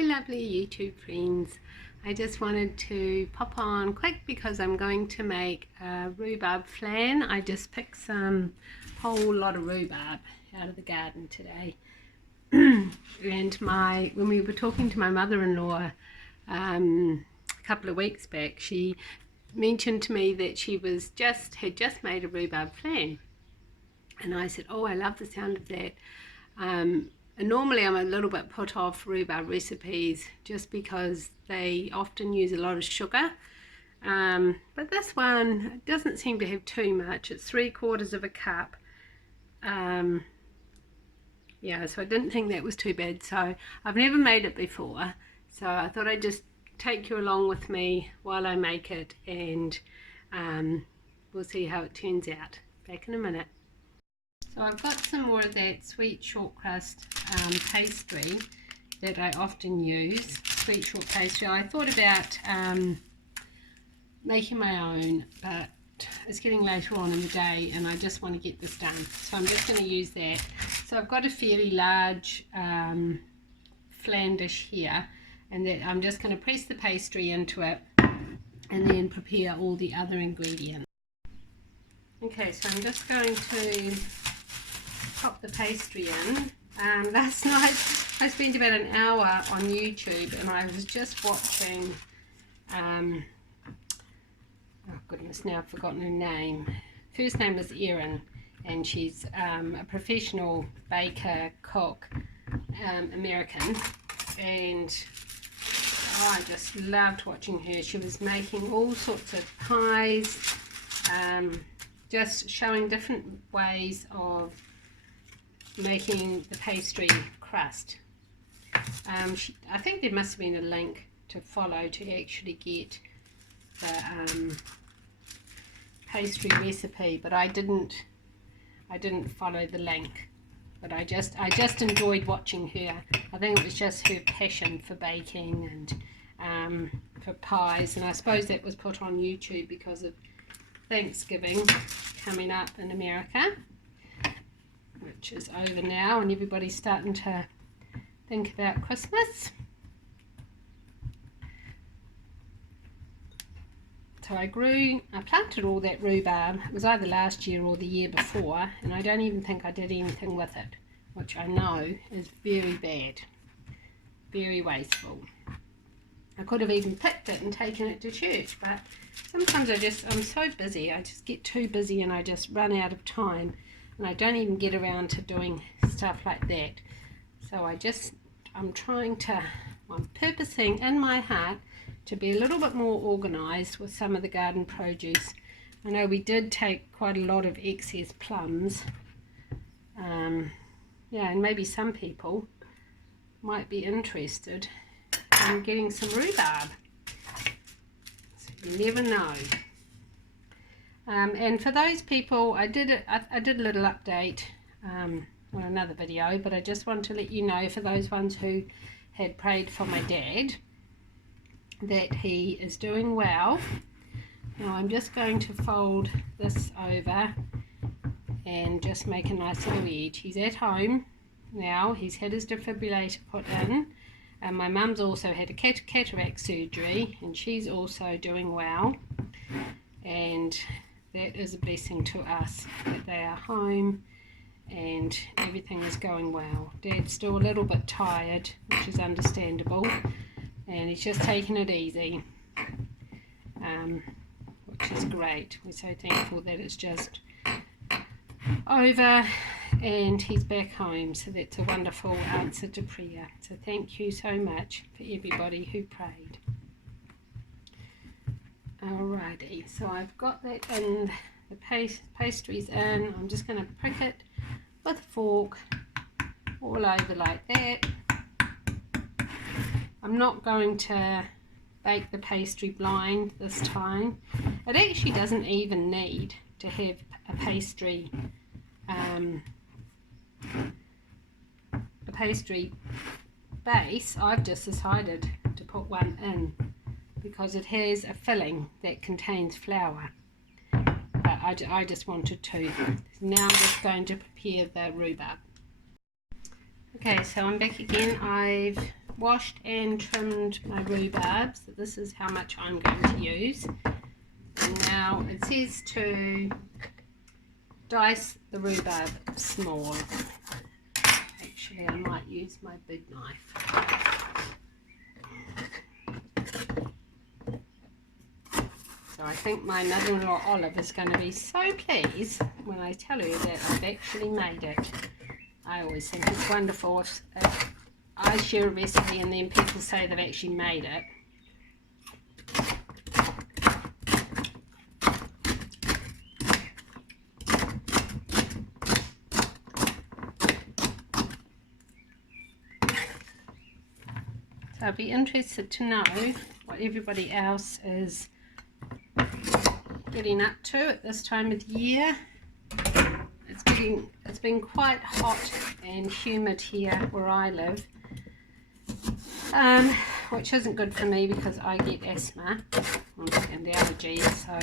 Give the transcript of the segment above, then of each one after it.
Hi lovely YouTube friends, I just wanted to pop on quick because I'm going to make a rhubarb flan. I just picked some whole lot of rhubarb out of the garden today and when we were talking to my mother-in-law a couple of weeks back, she mentioned to me that she had just made a rhubarb flan, and I said, oh, I love the sound of that. And normally I'm a little bit put off rhubarb recipes just because they often use a lot of sugar, but this one doesn't seem to have too much. It's 3/4 of a cup. Yeah, so I didn't think that was too bad. So I've never made it before, so I thought I'd just take you along with me while I make it, and we'll see how it turns out. Back in a minute. So I've got some more of that sweet short crust pastry that I often use, sweet short pastry. I thought about making my own, but it's getting later on in the day and I just want to get this done. So I'm just going to use that. So I've got a fairly large flan dish here, and that I'm just going to press the pastry into it and then prepare all the other ingredients. Okay, so I'm just going to pop the pastry in. Last night I spent about an hour on YouTube and I was just watching, oh goodness, now I've forgotten her name. First name is Erin, and she's a professional baker, cook, American, and I just loved watching her. She was making all sorts of pies, just showing different ways of making the pastry crust. I think there must have been a link to follow to actually get the pastry recipe, but I didn't follow the link. But I just enjoyed watching her. I think it was just her passion for baking and for pies, and I suppose that was put on YouTube because of Thanksgiving coming up in America, which is over now, and everybody's starting to think about Christmas. So I planted all that rhubarb. It was either last year or the year before, and I don't even think I did anything with it, which I know is very bad, very wasteful. I could have even picked it and taken it to church, but sometimes I'm so busy, I just get too busy and I just run out of time, and I don't even get around to doing stuff like that. So I'm purposing in my heart to be a little bit more organized with some of the garden produce. I know we did take quite a lot of excess plums, yeah, and maybe some people might be interested in getting some rhubarb, so you never know. And for those people, I did a little update on another video, but I just want to let you know, for those ones who had prayed for my dad, that he is doing well. Now I'm just going to fold this over and just make a nice little edge. He's at home now. He's had his defibrillator put in, and my mum's also had a cataract surgery, and she's also doing well, and that is a blessing to us that they are home and everything is going well. Dad's still a little bit tired, which is understandable, and he's just taking it easy, which is great. We're so thankful that it's just over and he's back home, so that's a wonderful answer to prayer. So thank you so much for everybody who prayed. Alrighty, so I've got that in, the pastries in. I'm just going to prick it with a fork all over like that. I'm not going to bake the pastry blind this time. It actually doesn't even need to have a pastry base. I've just decided to put one in because it has a filling that contains flour, but I just wanted to. Now I'm just going to prepare the rhubarb. Okay, so I'm back again. I've washed and trimmed my rhubarb, so this is how much I'm going to use. And now it says to dice the rhubarb small. Actually, I might use my big knife. So I think my mother-in-law Olive is going to be so pleased when I tell her that I've actually made it. I always think it's wonderful if I share a recipe and then people say they've actually made it. So I'd be interested to know what everybody else is getting up to at this time of the year. It's been quite hot and humid here where I live, which isn't good for me because I get asthma and allergies. So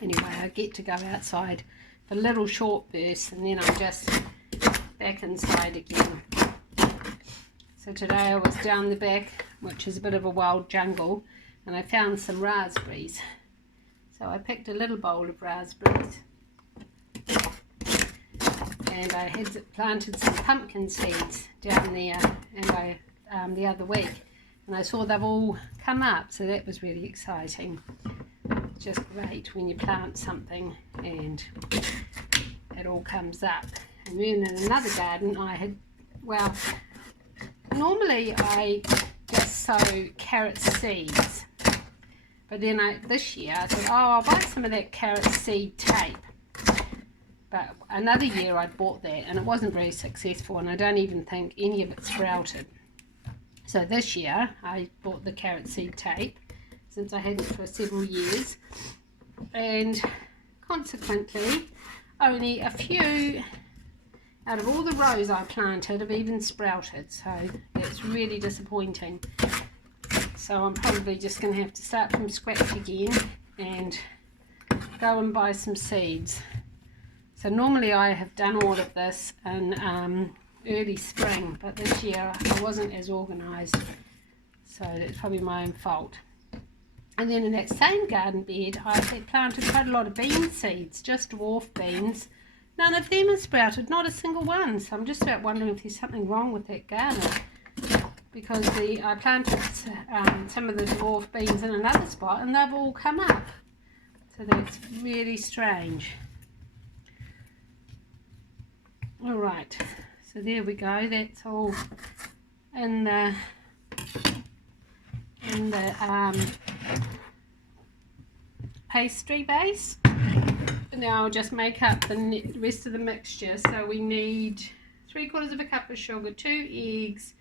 anyway, I get to go outside for little short bursts and then I'm just back inside again. So today I was down the back, which is a bit of a wild jungle, and I found some raspberries. So I picked a little bowl of raspberries and I had planted some pumpkin seeds down there and the other week, and I saw they've all come up, so that was really exciting. It's just great when you plant something and it all comes up. And then in another garden I had, well, normally I just sow carrot seeds, but then this year I thought, oh, I'll buy some of that carrot seed tape. But another year I bought that and it wasn't very successful, and I don't even think any of it sprouted. So this year I bought the carrot seed tape, since I hadn't for several years, and consequently only a few out of all the rows I planted have even sprouted, so it's really disappointing. So I'm probably just going to have to start from scratch again and go and buy some seeds. So normally I have done all of this in early spring, but this year I wasn't as organised, so that's probably my own fault. And then in that same garden bed I had planted quite a lot of bean seeds, just dwarf beans. None of them have sprouted, not a single one, so I'm just about wondering if there's something wrong with that garden, because I planted some of the dwarf beans in another spot and they've all come up, so that's really strange. Alright, so there we go, that's all in the pastry base. Now I'll just make up the rest of the mixture. So we need 3/4 cup of sugar, 2 eggs,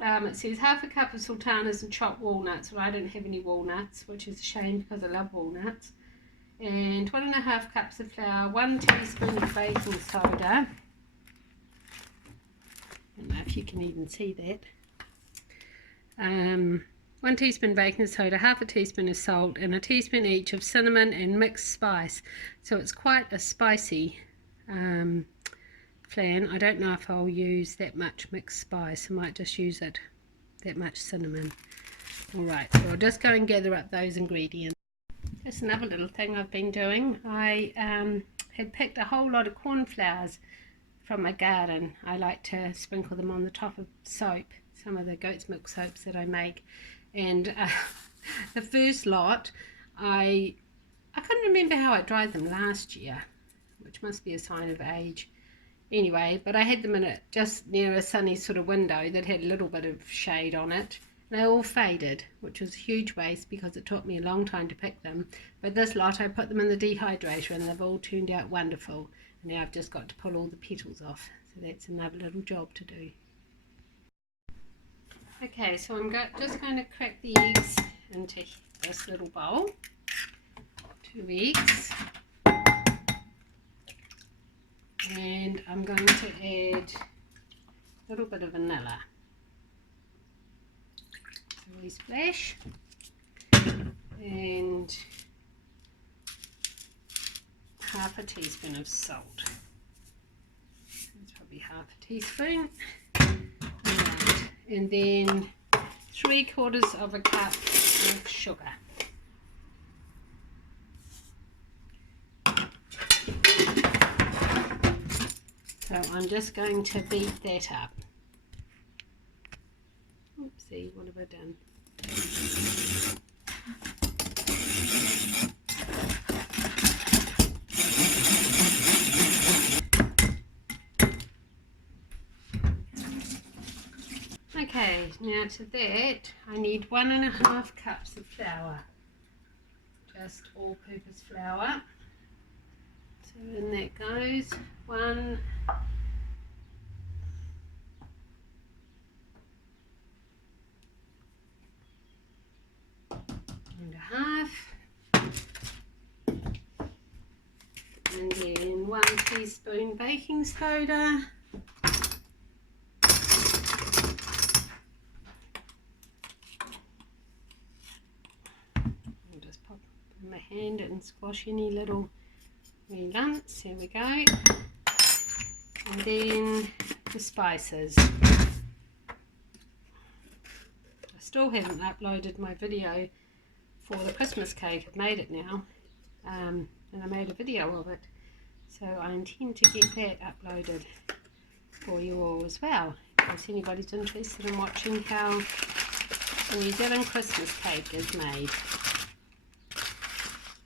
it says half a cup of sultanas and chopped walnuts, but I don't have any walnuts, which is a shame because I love walnuts, and 1.5 cups of flour, 1 teaspoon of baking soda. I don't know if you can even see that. 1 teaspoon baking soda, half a teaspoon of salt, and a teaspoon each of cinnamon and mixed spice. So it's quite a spicy flan. I don't know if I'll use that much mixed spice. I might just use that much cinnamon. Alright, so I'll just go and gather up those ingredients. Just another little thing I've been doing. I had picked a whole lot of cornflowers from my garden. I like to sprinkle them on the top of soap, some of the goat's milk soaps that I make. And the first lot, I couldn't remember how I dried them last year, which must be a sign of age. Anyway, but I had them in just near a sunny sort of window that had a little bit of shade on it. They all faded, which was a huge waste because it took me a long time to pick them. But this lot, I put them in the dehydrator and they've all turned out wonderful. And now I've just got to pull all the petals off, so that's another little job to do. Okay, so I'm just going to crack the eggs into this little bowl. 2 eggs. And I'm going to add a little bit of vanilla. So we splash. And half a teaspoon of salt. That's probably half a teaspoon. Right. and then 3/4 of a cup of sugar. So I'm just going to beat that up. Oopsie, what have I done? Okay, now to that I need 1.5 cups of flour, just all-purpose flour. So in that goes 1 and a half, and then 1 teaspoon baking soda, I'll just pop in my hand and squash any little wee lumps. There we go. And then the spices. I still haven't uploaded my video for the Christmas cake. I've made it now, and I made a video of it, so I intend to get that uploaded for you all as well, in case anybody's interested in watching how the New Zealand Christmas cake is made.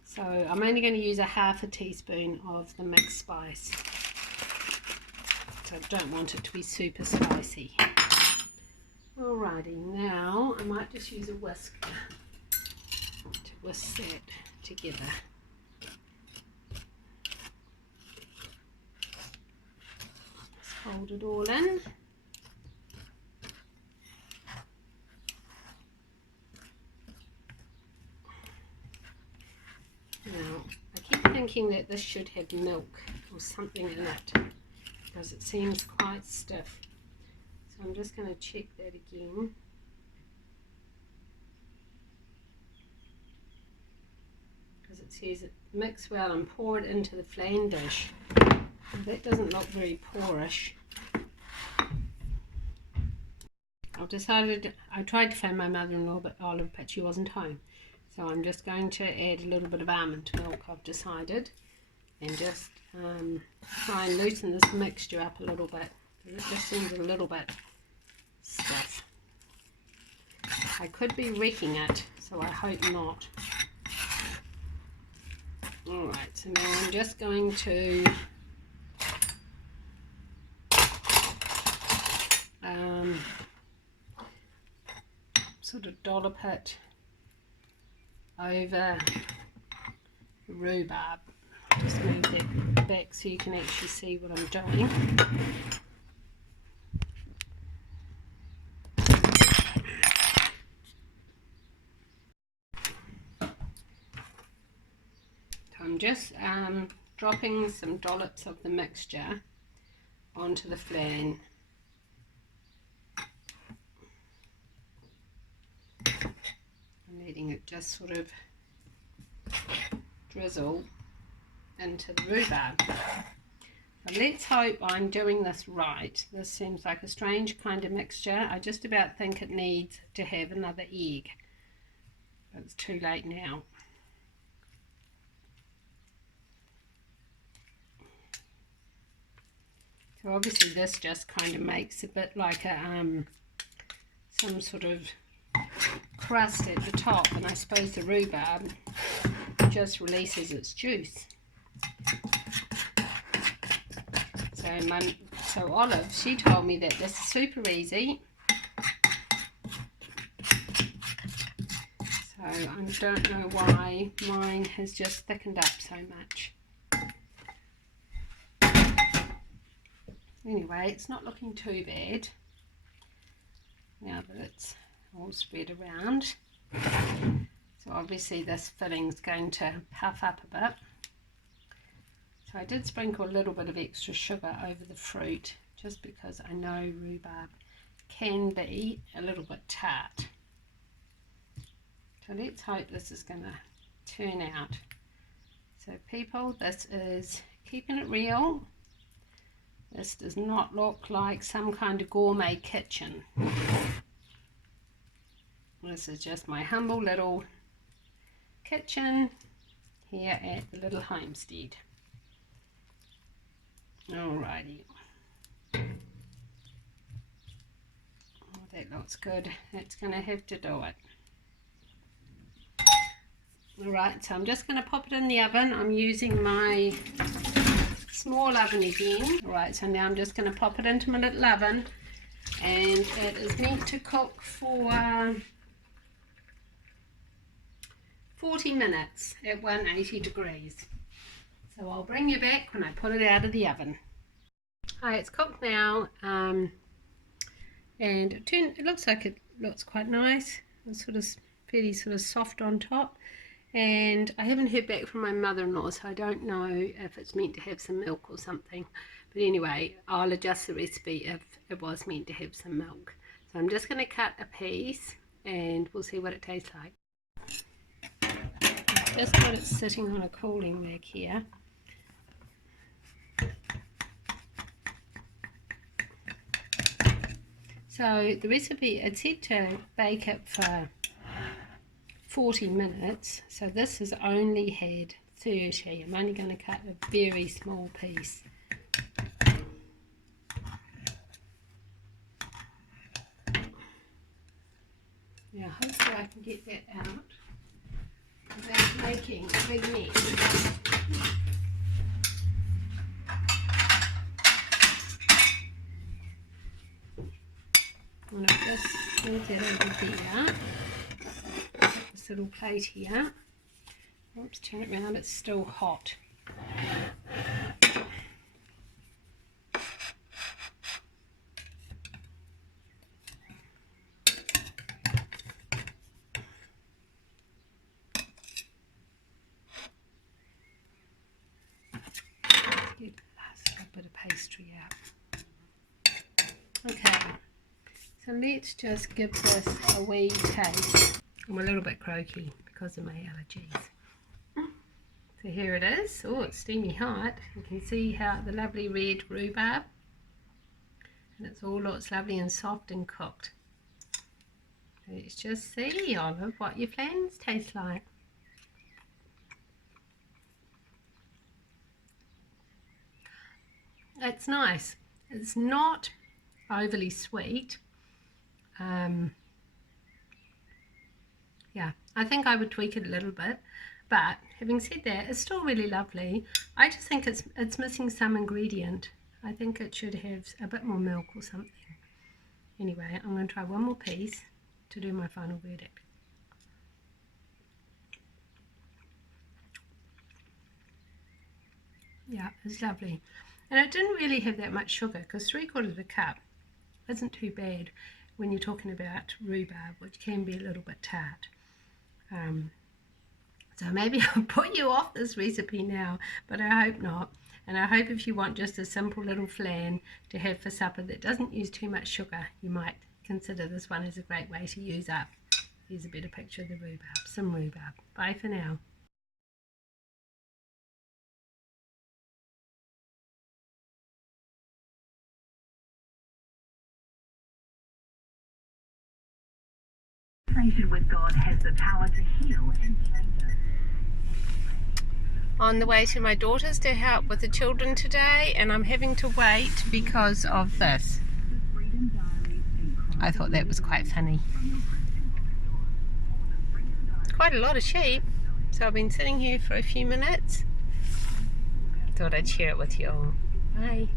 So I'm only going to use 1/2 teaspoon of the mixed spice, so I don't want it to be super spicy. Alrighty, now I might just use a whisker to whisk that together. Just fold it all in. Now, I keep thinking that this should have milk or something in it, because it seems quite stiff. So I'm just going to check that again. Because it says it mix well and pour it into the flan dish. Well, that doesn't look very porish. I tried to phone my mother-in-law, but Olive, but she wasn't home. So I'm just going to add a little bit of almond milk, I've decided, and just try and loosen this mixture up a little bit. It just seems a little bit stiff. I could be wrecking it, so I hope not. Alright, so now I'm just going to sort of dollop it over the rhubarb. Just move that back so you can actually see what I'm doing. So I'm just dropping some dollops of the mixture onto the flan. And letting it just sort of drizzle into the rhubarb. So let's hope I'm doing this right. This seems like a strange kind of mixture. I just about think it needs to have another egg, but it's too late now. So obviously this just kind of makes a bit like a some sort of crust at the top, and I suppose the rhubarb just releases its juice. So Olive, she told me that this is super easy. So I don't know why mine has just thickened up so much. Anyway, it's not looking too bad now that it's all spread around. So obviously this filling's going to puff up a bit. So I did sprinkle a little bit of extra sugar over the fruit, just because I know rhubarb can be a little bit tart. So let's hope this is going to turn out. So people, this is keeping it real. This does not look like some kind of gourmet kitchen. This is just my humble little kitchen here at the little homestead. Alrighty. Oh, that looks good. That's going to have to do it. Alright, so I'm just going to pop it in the oven. I'm using my small oven again. Alright, so now I'm just going to pop it into my little oven, and it is meant to cook for 40 minutes at 180 degrees. So I'll bring you back when I put it out of the oven. Hi, it's cooked now, and it looks like it looks quite nice. It's sort of fairly sort of soft on top. And I haven't heard back from my mother-in-law, so I don't know if it's meant to have some milk or something. But anyway, I'll adjust the recipe if it was meant to have some milk. So I'm just going to cut a piece and we'll see what it tastes like. I've just got it sitting on a cooling rack here. So the recipe, it said to bake it for 40 minutes, so this has only had 30. I'm only going to cut a very small piece. Now hopefully I can get that out without making a big mess. And I'll just move that over there. This little plate here. Oops, turn it around, it's still hot. Get the last little bit of pastry out. Okay, so let's just give this a wee taste. I'm a little bit croaky because of my allergies. So here it is. Oh, it's steamy hot. You can see how the lovely red rhubarb, and it's all looks lovely and soft and cooked. Let's just see, Olive, what your plans taste like. It's nice. It's not overly sweet. Yeah, I think I would tweak it a little bit, but having said that, it's still really lovely. I just think it's missing some ingredient. I think it should have a bit more milk or something. Anyway, I'm going to try one more piece to do my final verdict. Yeah, it's lovely. And it didn't really have that much sugar, because 3/4 cup isn't too bad when you're talking about rhubarb, which can be a little bit tart. So maybe I'll put you off this recipe now, but I hope not. And I hope if you want just a simple little flan to have for supper that doesn't use too much sugar, you might consider this one as a great way to use up. Here's a better picture of the rhubarb, some rhubarb. Bye for now. With God has the power to heal and change us. On the way to my daughter's to help with the children today, and I'm having to wait because of this. I thought that was quite funny. Quite a lot of sheep, so I've been sitting here for a few minutes. Thought I'd share it with you all. Bye.